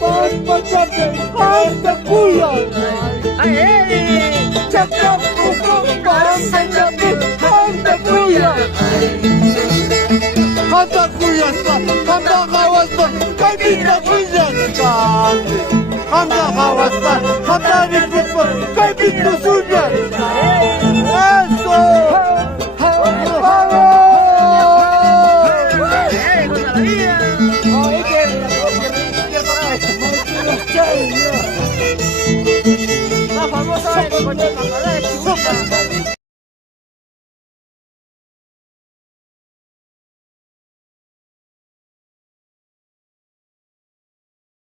Pas pacabe, handa buyan. Cakap kukuh, pas pacabe, handa buyan. Handa kuyasma, handa kawasma, kaybita kuyasma. Handa kawasma, handa ripusma, kaybita sunyan. Eso! Bravo! La famosa de